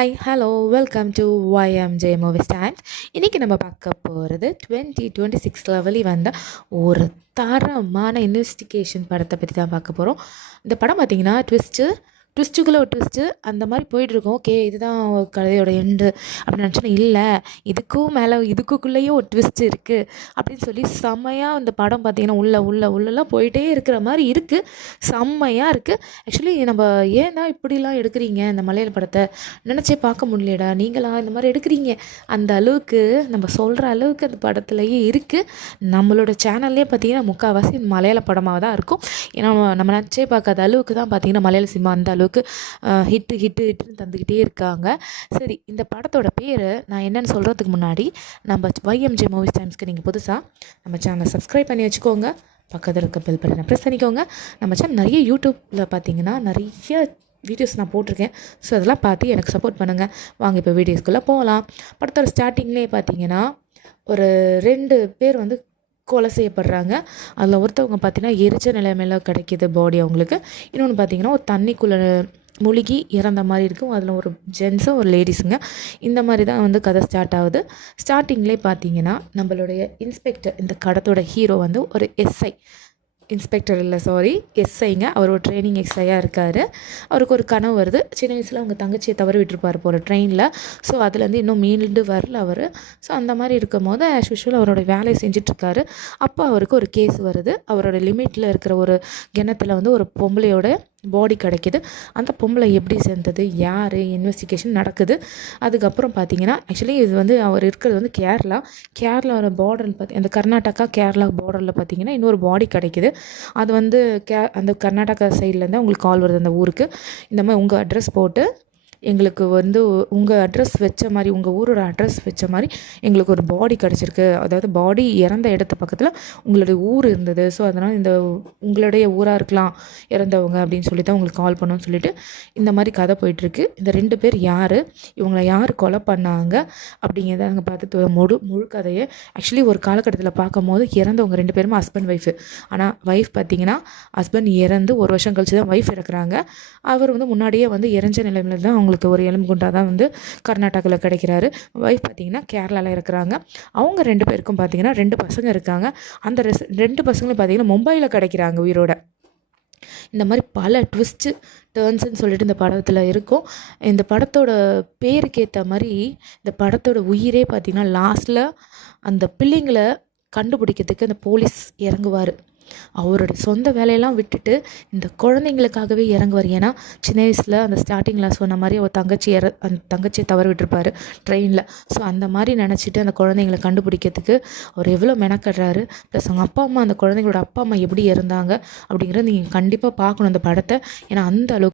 Hi hello welcome to YMJ movies times. இன்றைக்கி நம்ம பார்க்க போகிறது 2026 லெவலில் வந்த ஒரு தரமான இன்வெஸ்டிகேஷன் படத்தை பற்றி தான் பார்க்க போகிறோம். இந்த படம் பார்த்திங்கன்னா ட்விஸ்ட்டுக்குள்ளே ஒரு ட்விஸ்ட்டு அந்த மாதிரி போயிட்டுருக்கோம். ஓகே, இதுதான் கதையோட எண்டு அப்படின்னு நினச்சோன்னா, இல்லை இதுக்கும் மேலே இதுக்குள்ளேயும் ஒரு ட்விஸ்ட் இருக்குது அப்படின்னு சொல்லி செம்மையாக இந்த படம் பார்த்திங்கன்னா உள்ளெல்லாம் போயிட்டே இருக்கிற மாதிரி இருக்குது. செம்மையாக இருக்குது. ஆக்சுவலி நம்ம ஏன் தான் இப்படிலாம் எடுக்கிறீங்க இந்த மலையாள படத்தை நினச்சே பார்க்க முடியலடா, நீங்களா இந்த மாதிரி எடுக்கிறீங்க அந்த அளவுக்கு நம்ம சொல்கிற அளவுக்கு அந்த படத்துலேயே இருக்குது. நம்மளோட சேனல்லே பார்த்திங்கன்னா முக்கால்வாசி மலையாள படமாக தான் இருக்கும். ஏன்னா நம்ம நினச்சே பார்க்காத அளவுக்கு தான் பார்த்திங்கன்னா மலையாள சினிமா அந்த அளவுக்கு ஹிட்டுன்னு தந்துக்கிட்டே இருக்காங்க. சரி, இந்த படத்தோட பேர் நான் என்னென்னு சொல்கிறதுக்கு முன்னாடி நம்ம YMJ மூவிஸ் டைம்ஸ்க்கு நீங்கள் புதுசாக நம்ம சேனலை சப்ஸ்கிரைப் பண்ணி வச்சுக்கோங்க. பக்கத்தில் இருக்க பெல் பட்டனை ப்ரெஸ் பண்ணிக்கோங்க. நம்ம சேனல் நிறைய யூடியூப்பில் பார்த்திங்கன்னா நிறைய வீடியோஸ் நான் போட்டிருக்கேன். ஸோ அதெல்லாம் பார்த்து எனக்கு சப்போர்ட் பண்ணுங்கள். வாங்க இப்போ வீடியோஸ்குள்ளே போகலாம். படத்தோட ஸ்டார்டிங்லேயே பார்த்திங்கன்னா ஒரு 2 பேர் கொலை செய்யப்படுறாங்க. அதில் ஒருத்தவங்க பார்த்திங்கன்னா எரிச்ச நிலைமையில கிடைக்கிது பாடி அவங்களுக்கு. இன்னொன்று பார்த்திங்கன்னா ஒரு தண்ணிக்குள்ளே முழுகி இறந்த மாதிரி இருக்கும். அதில் ஒரு ஜென்ஸும் ஒரு லேடிஸுங்க. இந்த மாதிரி தான் கதை ஸ்டார்ட் ஆகுது. ஸ்டார்டிங்லேயே பார்த்திங்கன்னா நம்மளுடைய இன்ஸ்பெக்டர், இந்த கடத்தோட ஹீரோ ஒரு இன்ஸ்பெக்டர் இல்லை சாரி எஸ்ஐங்க. அவர் ஒரு ட்ரைனிங் எஸ்ஐயாக இருக்கார். அவருக்கு ஒரு கனவு வருது. சின்ன வயசில் அவங்க தங்கச்சியை தவற விட்டுருப்பார் போகிற ட்ரெயினில். ஸோ அதுலேருந்து இன்னும் மீண்டு வரல அவர். ஸோ அந்த மாதிரி இருக்கும் போது ஆஸ் யூஷுவல் அவரோட வேலையை செஞ்சிட்ருக்காரு. அப்போ அவருக்கு ஒரு கேஸ் வருது. அவரோட லிமிட்டில் இருக்கிற ஒரு கிணத்துல ஒரு பொம்பளையோட பாடி கிடைக்கிது. அந்த பொம்பளை எப்படி சேர்ந்தது, யார், இன்வெஸ்டிகேஷன் நடக்குது. அதுக்கப்புறம் பார்த்திங்கன்னா ஆக்சுவலி இது அவர் இருக்கிறது கேரளாவோட பார்டர் அந்த கர்நாடகா கேரளா பார்டரில் பார்த்திங்கன்னா இன்னொரு பாடி கிடைக்கிது. அது அந்த கர்நாடகா சைட்லேருந்து உங்களுக்கு கால் வருது அந்த ஊருக்கு. இந்த மாதிரி உங்கள் அட்ரஸ் போட்டு எங்களுக்கு உங்கள் அட்ரஸ் வச்ச மாதிரி, உங்கள் ஊரோட அட்ரஸ் வச்ச மாதிரி எங்களுக்கு ஒரு பாடி கிடச்சிருக்கு. அதாவது பாடி இறந்த இடத்து பக்கத்தில் உங்களுடைய ஊர் இருந்தது. ஸோ அதனால் இந்த உங்களுடைய ஊராக இருக்கலாம் இறந்தவங்க அப்படின்னு சொல்லி தான் உங்களுக்கு கால் பண்ணோன்னு சொல்லிட்டு இந்த மாதிரி கதை போயிட்டுருக்கு. இந்த 2 பேர் யார், இவங்களை யார் கொலை பண்ணாங்க அப்படிங்கிறத அங்கே பார்த்து முழு கதையை ஆக்சுவலி ஒரு காலகட்டத்தில் பார்க்கும் போது இறந்தவங்க 2 பேருமே ஹஸ்பண்ட் ஒய்ஃபு. ஆனால் ஒய்ஃப் பார்த்திங்கன்னா ஹஸ்பண்ட் இறந்து 1 வருஷம் கழிச்சு தான் ஒய்ஃப் இறக்குறாங்க. அவர் முன்னாடியே இறஞ்ச நிலைமையில் தான் அவங்களுக்கு ஒரு எலும்பு குண்டா தான் கர்நாடகாவில் கிடைக்கிறாரு. ஒய்ஃப் பார்த்திங்கன்னா கேரளாவில் இருக்கிறாங்க. அவங்க 2 பேருக்கும் பார்த்திங்கன்னா 2 பசங்க இருக்காங்க. அந்த 2 பசங்களும் பார்த்திங்கன்னா மும்பையில் கிடைக்கிறாங்க உயிரோட. இந்த மாதிரி பல ட்விஸ்ட்டு டேர்ன்ஸ்ன்னு சொல்லிட்டு இந்த படத்தில் இருக்கும். இந்த படத்தோட பேருக்கு ஏற்ற மாதிரி இந்த படத்தோட உயிரே பார்த்திங்கன்னா லாஸ்ட்டில் அந்த பிள்ளைங்களை கண்டுபிடிக்கிறதுக்கு அந்த போலீஸ் இறங்குவார். அவரோட சொந்த வேலையெல்லாம் விட்டுட்டு இந்த குழந்தைங்களுக்காகவே இறங்குவார். ஏன்னா சின்ன வயசில் அந்த ஸ்டார்டிங்கில் சொன்ன மாதிரி ஒரு அந்த தங்கச்சியை தவற விட்டுருப்பார் ட்ரெயினில். ஸோ அந்த மாதிரி நினச்சிட்டு அந்த குழந்தைங்களை கண்டுபிடிக்கிறதுக்கு அவர் எவ்வளோ மெனக்கடுறாரு. ப்ளஸ் அவங்க அப்பா அம்மா, அந்த குழந்தைங்களோட அப்பா அம்மா எப்படி இறந்தாங்க அப்படிங்கிறத நீங்கள் கண்டிப்பாக பார்க்கணும் அந்த படத்தை. ஏன்னா அந்த அளவுக்கு